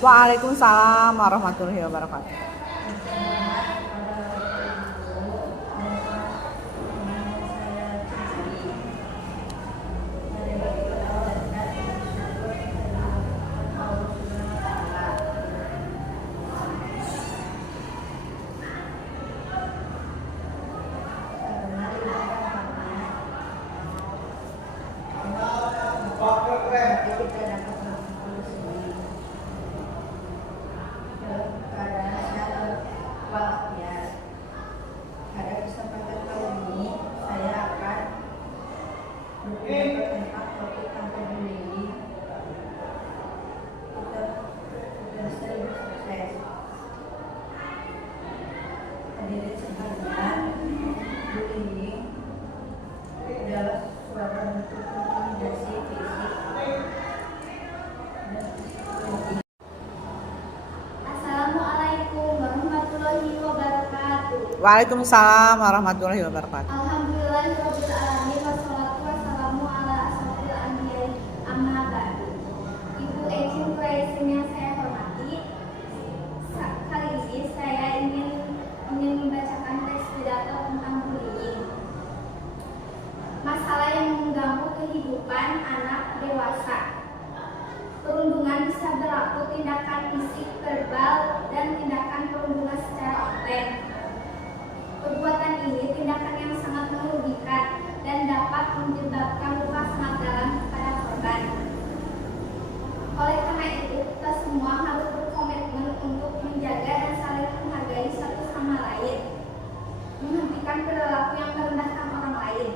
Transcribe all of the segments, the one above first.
Waalaikumsalam warahmatullahi wabarakatuh. Waalaikumsalam warahmatullahi wabarakatuh. Alhamdulillahirabbil alamin wassalatu wassalamu ala asyrofil anbiya'i amma ba'du. Ibu Ecin Claisen yang saya hormati, kali ini saya ingin membacakan teks pidato tentang bullying. Masalah yang mengganggu kehidupan anak dewasa. Perundungan bisa berlaku tindakan fisik, verbal, dan tindakan perundungan secara online. Perbuatan ini tindakan yang sangat merugikan dan dapat menyebabkan luka sangat dalam kepada korban. Oleh karena itu, kita semua harus berkomitmen untuk menjaga dan saling menghargai satu sama lain, menghentikan perilaku yang merendahkan orang lain.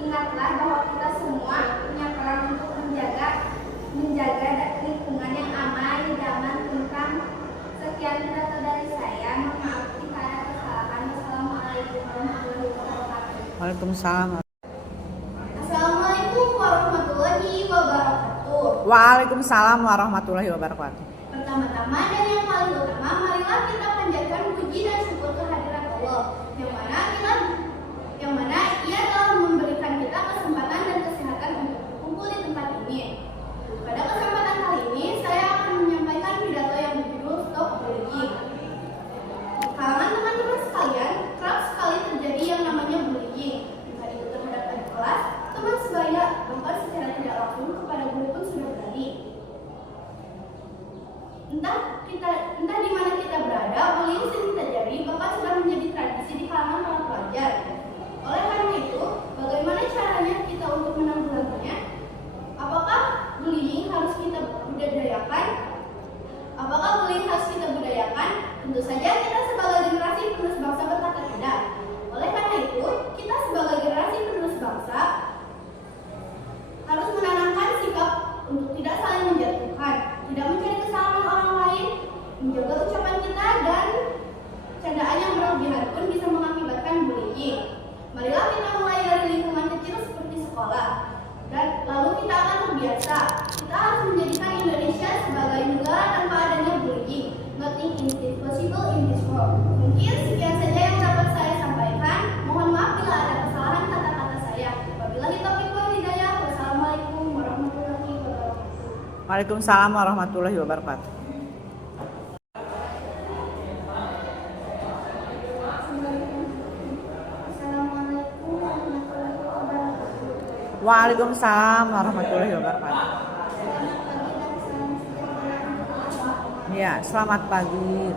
Ingatlah bahwa kita semua punya peran untuk menjaga lingkungan yang aman, nyaman, tentram. Sekian pidato dari saya. Mohon maaf jika ada kesalahan. Wassalamualaikum warahmatullahi wabarakatuh. Waalaikumsalam. Assalamualaikum warahmatullahi wabarakatuh. Waalaikumsalam warahmatullahi wabarakatuh. Pertama-tama dan yang paling utama, marilah kita panjatkan puji dan syukur kehadirat Allah, yang mana Ia telah memberikan kita kesempatan dan kesehatan untuk berkumpul di tempat ini. Pada kesempatan kali ini, saya akan menyampaikan pidato yang berjudul Stop Bullying. Di kalangan teman-teman sekalian, kerap sekali terjadi yang namanya bullying. Entah itu terhadap adik kelas, teman sebaya, bahkan secara tidak langsung kepada guru pun sudah terjadi. Entah di mana kita berada, bullying sering terjadi, bahkan sudah menjadi tradisi di kalangan para pelajar. Oleh karena itu, bagaimana caranya kita untuk menanggulanginya? Apakah bullying harus kita budayakan? Tentu saja kita sebagai generasi penerus bangsa berkata tidak. Oleh karena itu, kita sebagai generasi penerus bangsa harus menanamkan sikap untuk tidak saling menjatuhkan, tidak mencari kesalahan orang lain, menjaga ucapan kita, dan candaan yang berlebihan pun bisa mengakibatkan bullying. Marilah kita mulai dari lingkungan kecil seperti sekolah, dan lalu kita akan terbiasa. Kita harus menjadikan Indonesia sebagai negara tanpa adanya bullying. Nothing is impossible in this world. Mungkin sekian saja yang dapat saya sampaikan. Mohon maaf bila ada kesalahan kata-kata saya. Wabillahi taufiq wal hidayah. Wassalamualaikum warahmatullahi wabarakatuh. Waalaikumsalam warahmatullahi wabarakatuh. Assalamualaikum warahmatullahi wabarakatuh. Waalaikumsalam warahmatullahi wabarakatuh. Ya, selamat pagi.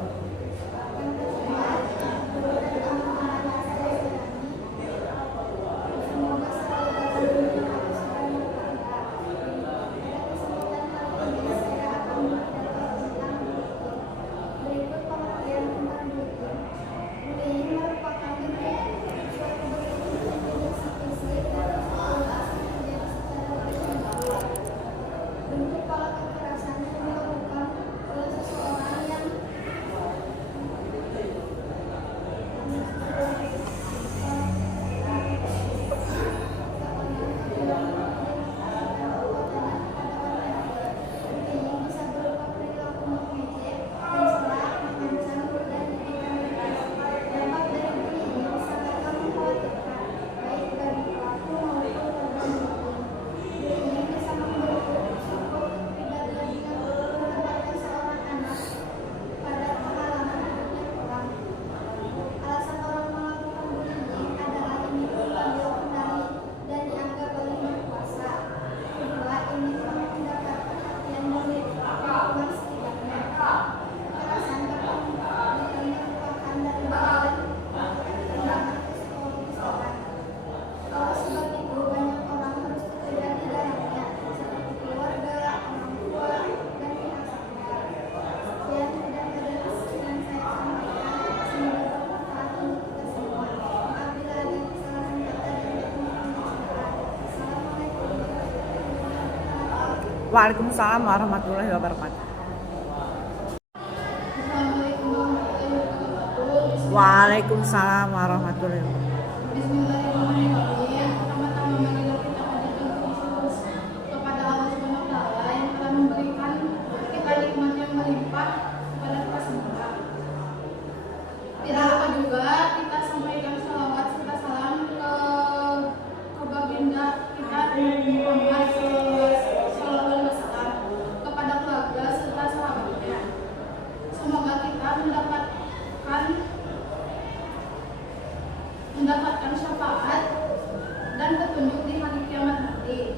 Waalaikumsalam warahmatullahi wabarakatuh. Assalamualaikum warahmatullahi wabarakatuh. Waalaikumsalam warahmatullahi wabarakatuh. Bismillahirrahmanirrahim. Pertama-tama marilah kita panjatkan puji kepada Allah Subhanahu wa taala yang telah memberikan kita nikmat yang melimpah kepada kita semua. Tidak lupa juga kita sampaikan salawat serta salam ke baginda kita Muhammad sallallahu alaihi wasallam, kepada keluarga serta sahabatnya. Semoga kita mendapatkan syafaat dan petunjuk di hari kiamat nanti.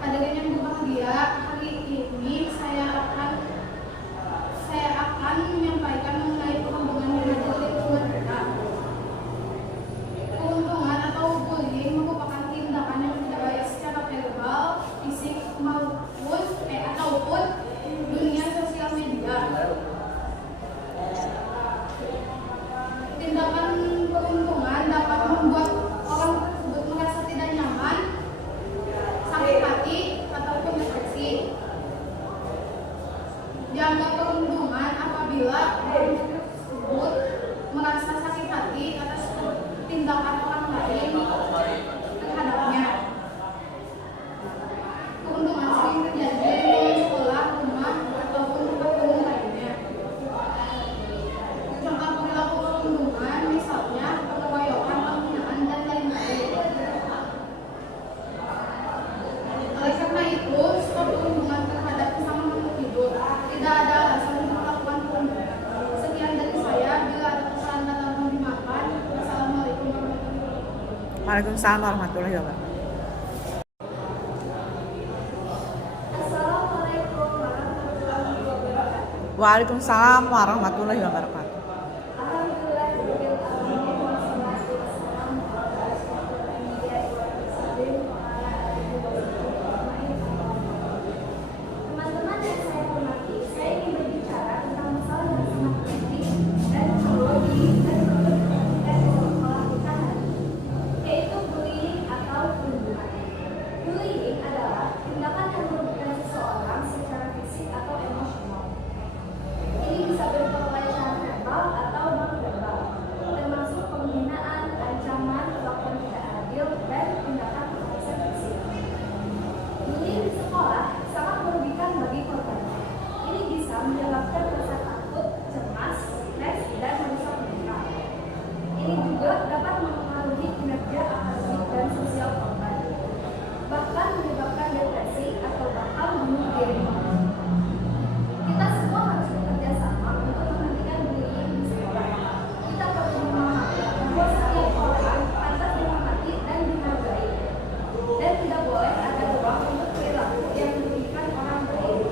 Hadirin yang berbahagia, hari ini saya akan menyampaikan mengenai perundungan di lingkungan kita. Perundungan atau bullying merupakan tindakan yang tidak baik secara verbal, fisik ataupun dunia sosial media. Tindakan perundungan dapat membuat orang tersebut merasa tidak nyaman, sakit hati, ataupun depresi. Dianggap perundungan apabila orang tersebut merasa sakit hati atas tindakan orang lain terhadapnya. Perundungan sering terjadi di sekolah, rumah, ataupun tempat umum lainnya. Contoh perilaku perundungan misalnya pengeroyokan, penghinaan, dan lain-lain. Oleh karena itu, stop perundungan terhadap sesama makhluk hidup. Tidak ada alasan untuk melakukan perundungan. Sekian dari saya. Bila ada kesalahan kata mohon dimaafkan. Wassalamualaikum warahmatullahi wabarakatuh. Waalaikumsalam warahmatullahi wabarakatuh. Assalamualaikum warahmatullahi wabarakatuh. Waalaikumsalam warahmatullahi wabarakatuh. Teman-teman yang saya hormati, saya ingin berbicara tentang masalah yang sangat penting dan psikologi dan sekolah kita hari ini, yaitu bullying atau perundungan. Bullying adalah tindakan yang merugikan seseorang secara fisik atau emosional. Ini bisa berupa pelecehan verbal atau non-verbal, termasuk penghinaan, ancaman, perlakuan tidak adil, dan tindakan kekerasan fisik. Bullying di sekolah sangat merugikan bagi korbannya. Ini bisa menyebabkan rasa takut, cemas, stres, dan merusak mental. Ini juga dapat mempengaruhi kinerja akademik dan sosial korban, bahkan menyebabkan depresi atau bahkan bunuh diri. Kita semua harus bekerja sama untuk menghentikan bullying di sekolah. Kita perlu memahami bahwa setiap orang pantas dihormati dan dihargai, dan tidak boleh ada ruang untuk perilaku yang merugikan orang lain.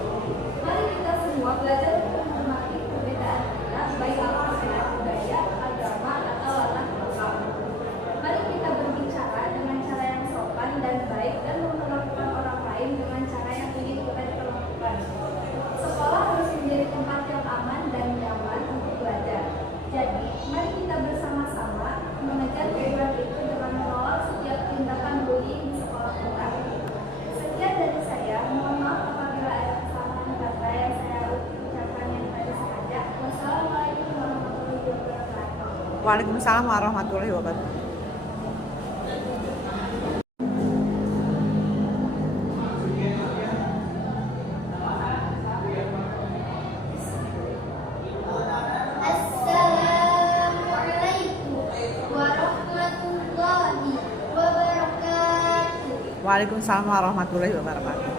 Mari kita semua belajar untuk menghormati perbedaan kita, baik itu secara budaya, agama, atau latar belakang. Mari kita berbicara dengan cara yang sopan dan baik, dan memperlakukan orang lain dengan cara yang ingin kita diperlakukan. Sekolah harus menjadi tempat yang aman dan nyaman untuk belajar. Jadi, mari kita bersama-sama mengejar tujuan itu dengan menolak setiap tindakan bullying di sekolah kita. Sekian dari saya. Mohon maaf apabila ada kesalahan kata yang saya ucapkan yang tadi sengaja. Wassalamualaikum warahmatullahi wabarakatuh. Waalaikumsalam warahmatullahi wabarakatuh. Assalamualaikum warahmatullahi wabarakatuh. Waalaikumsalam warahmatullahi wabarakatuh.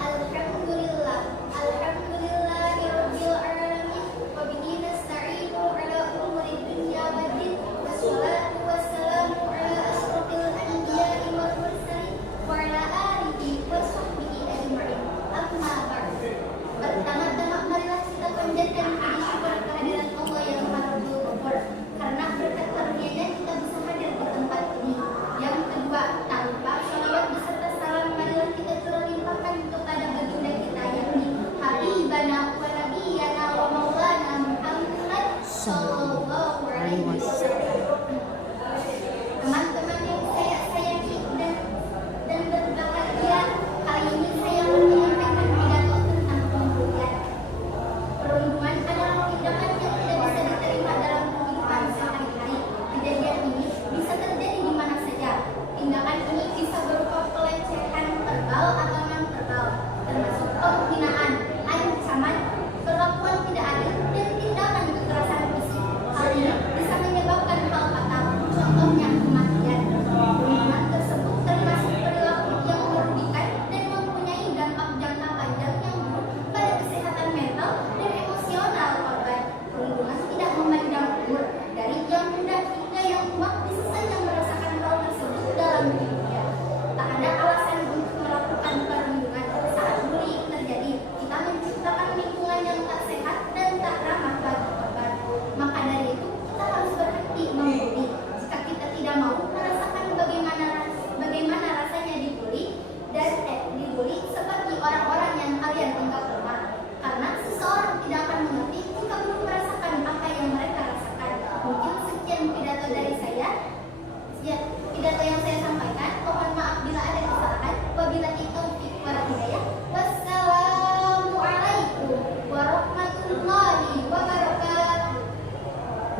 Alhamdulillah, alhamdulillahirabbil alamin, wa bihi nasta'inu ala umuri dunya waddin, wassalatu wassalamu ala asyrafil anbiya'i wal mursalin, wa ala alihi wa sahbihi ajma'in. Amma ba'du. Pertama-tama marilah kita panjatkan puji syukur kehadiran Allah yang Maha Ghafur, karena berkat karunia-Nya kita bisa hadir di tempat ini. Yang kedua, tanpa salawat beserta salam marilah kita curah limpahkan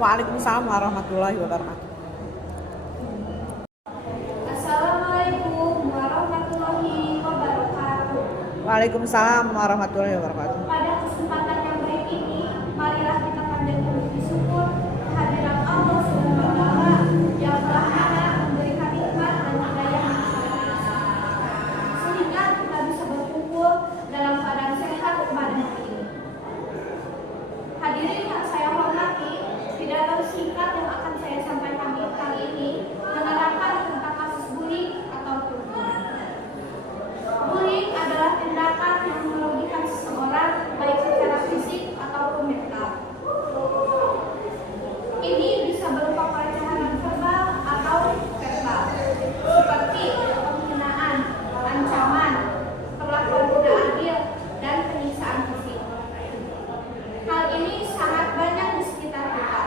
Waalaikumsalam warahmatullahi wabarakatuh. Assalamualaikum warahmatullahi wabarakatuh. Waalaikumsalam warahmatullahi wabarakatuh. Pada kesempatan yang baik ini, marilah kita panjatkan puji syukur kehadirat Allah Subhanahu wa Ta'ala yang telah ada memberikan nikmat dan hidayah yang sangat besar, sehingga kita bisa berkumpul dalam keadaan sehat pada hari ini. Hadirin yang saya hormati, pidato singkat yang akan saya sampaikan kali ini menerangkan tentang kasus bullying atau perundungan. Bullying adalah tindakan yang merugikan seseorang baik secara fisik ataupun mental. Ini bisa berupa pelecehan verbal atau verbal, seperti penghinaan, ancaman, perlakuan tidak adil, dan penyiksaan fisik. Hal ini sangat banyak di sekitar kita.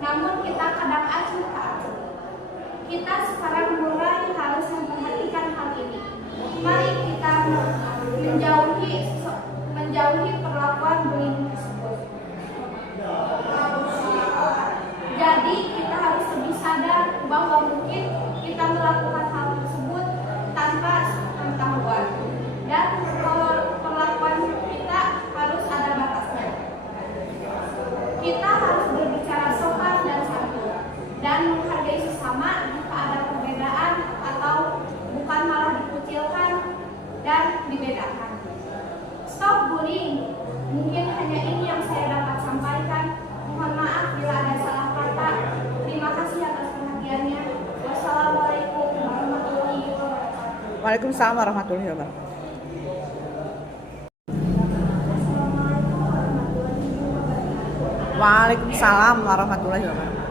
Namun kita kadang acuh tak acuh. Kita sekarang mulai harus memperhatikan hal ini. Mari kita menjauhi perlakuan bullying tersebut. Jadi kita harus lebih sadar bahwa mungkin kita melakukan hal tersebut tanpa pengetahuan, dan perlakuan kita harus ada batasnya. Kita harus berbicara sopan dan santun dan menghargai sesama jika ada perbedaan atau bukan malah dikucilkan dan dibedakan. Stop bullying. Mungkin hanya ini yang saya dapat sampaikan. Mohon maaf bila ada salah kata. Terima kasih atas perhatiannya. Wassalamualaikum warahmatullahi wabarakatuh. Waalaikumsalam warahmatullahi wabarakatuh. Waalaikumsalam warahmatullahi wabarakatuh.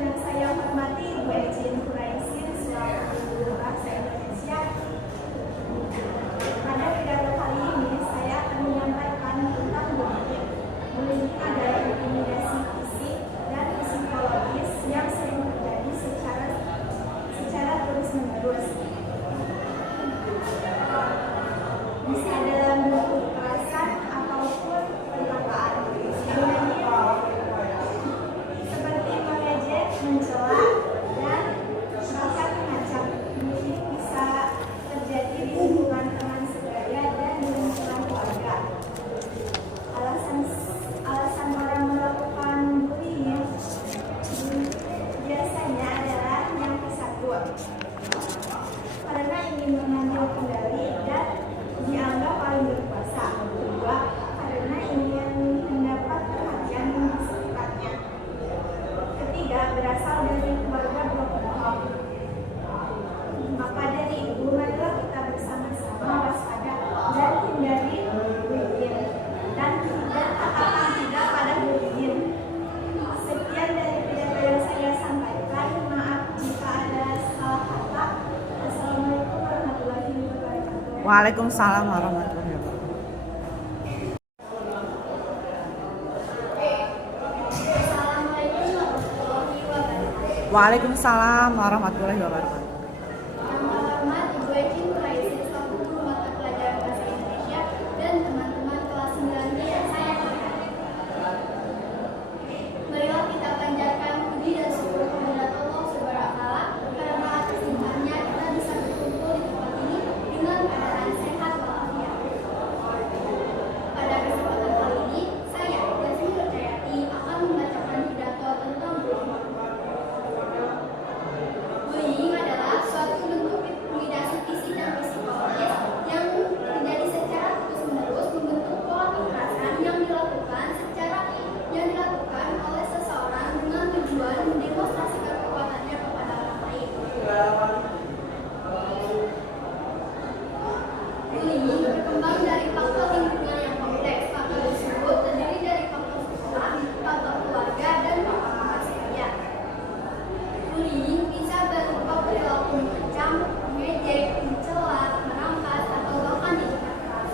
Yang saya hormati Bu Ejin Kuraisin selaku Guru Bahasa Indonesia. Pada pidato kali ini saya akan menyampaikan tentang bullying. Bullying adalah intimidasi fisik dan psikologis yang sering terjadi secara terus-menerus. Bisa dalam bentuk kekerasan ataupun perkataan, seperti mengejek, mencela, dan bahkan mengancam. Bullying bisa terjadi di lingkungan teman sebaya dan di lingkungan keluarga. Alasan orang melakukan bullying biasanya adalah yang satu, karena ingin mengambil kendali dan dianggap paling berkuasa. Kedua, karena ingin mendapat perhatian di sekitarnya. Ketiga, berasal dari keluarga berbohong. Maka dari itu, marilah kita bersama-sama waspada dan hindari bullying dan katakan tidak pada bullying. Sekian dari pidato yang saya sampaikan. Maaf jika ada salah kata. Assalamualaikum warahmatullahi wabarakatuh. Waalaikumsalam warahmatullahi wabarakatuh. Assalamualaikum warahmatullahi wabarakatuh. Waalaikumsalam warahmatullahi wabarakatuh. Yang terhormat Ibu Ejin Kuraisin selaku Guru Mata Pelajaran Bahasa Indonesia dan teman-teman kelas 9 yang saya hormati. Marilah kita panjatkan puji dan syukur kehadirat Allah Subhanahu wa Ta'ala karena atas nikmatnya kita bisa berkumpul di tempat ini dengan keadaan sehat walafiat. Pada kesempatan kali ini, saya Yasmin Nurjayati akan membacakan pidato tentang bullying. Bullying adalah suatu bentuk intimidasi fisik dan psikologis yang terjadi secara terus-menerus membentuk pola kekerasan yang dilakukan oleh seseorang dengan tujuan mendemonstrasikan kekuatannya kepada orang lain. Bullying berkembang dari faktor lingkungan yang kompleks. Faktor tersebut terdiri dari faktor sekolah, faktor keluarga, dan faktor teman sekalian. Bullying bisa berupa perilaku mengancam, mengejek, mencela, merampas, atau bahkan ditindak keras.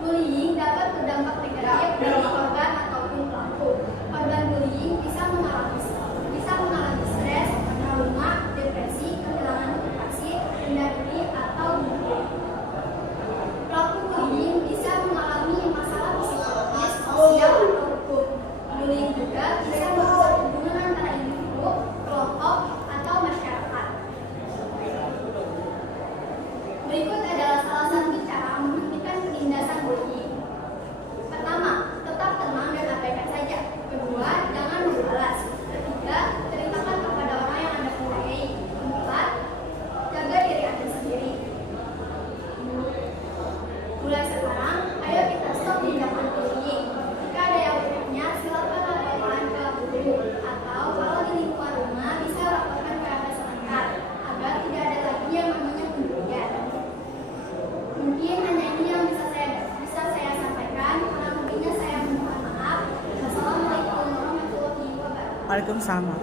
Bullying dapat berdampak negatif bagi korban ataupun pelaku. Korban bullying bisa mengalami sang bullying. Pertama, tetap tenang dan abaikan saja. Kedua, jangan membalas. Ketiga, ceritakan kepada orang yang Anda percayai. Keempat, jaga diri Anda sendiri. Mulai sekarang, ayo kita stop tindakan bullying. Jika ada yang bertanya, silakan laporkan ke guru, atau kalau di lingkungan rumah bisa laporkan ke RT setempat agar tidak ada lagi yang namanya pembulian. Mungkin hanya ini yang bisa saya sampaikan. Kurang lebihnya saya mohon maaf. Wassalamualaikum warahmatullahi wabarakatuh. Waalaikumsalam.